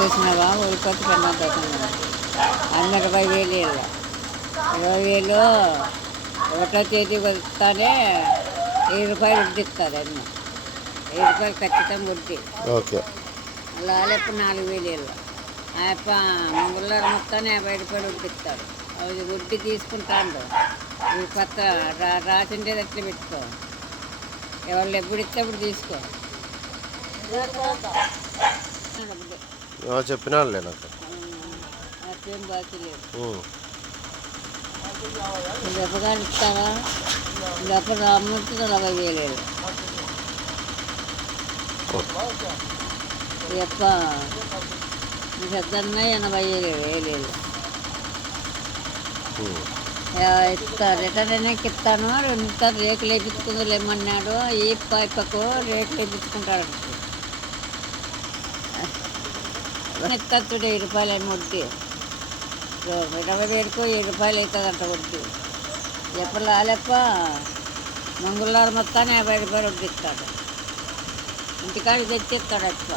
చూసినావా ఊరికొచ్చి పెన్నంత అవుతుంది. అన్న 20,000 ఇవ్వాలి. 20,000 ఒకటో తేదీ వస్తానే ₹1000 వడ్డీ ఇస్తుంది అన్న. ₹1000 ఖచ్చితంగా వడ్డీ. ఓకే. అలా ఇప్పుడు 4,000 ఇవ్వాలి. ఆ యప్ప మంగళవారం మొత్తాన్ని ₹50 వడ్డీ ఇస్తాడు. అది వడ్డీ తీసుకుంటాడు. ఈ కొత్త రాసిండేది ఎట్లా పెట్టుకో. ఎవరు ఎప్పుడు ఇస్తే అప్పుడు తీసుకో. చెప్పినాడులే నాకు. అట్లేం బాకీ లేదు. ఉమ్. దెబ్బగాని ఇస్తావా? దెబ్బ అమ్మకి 40,000 ఎప్ప పెద్దన్న 80,000 ఉమ్. ఇస్తా రిటర్న్ అయినాక ఇస్తాను. ఇంత రేకులు వేయించుకుందులు ఏమన్నాడు. ఈ పైపకు రేకులు వేయించుకుంటాడు. ఇస్తాడు ₹1000 అని వడ్డీ. 20,000కు ₹7 అవుతుందంట వడ్డీ. ఎప్పుడు లాలేప్ప మంగళవారం మొత్తాన్ని ₹50 వడ్డీ ఇస్తాడు. ఇంటికాడికి తెచ్చి ఇస్తాడు ఎక్కువ.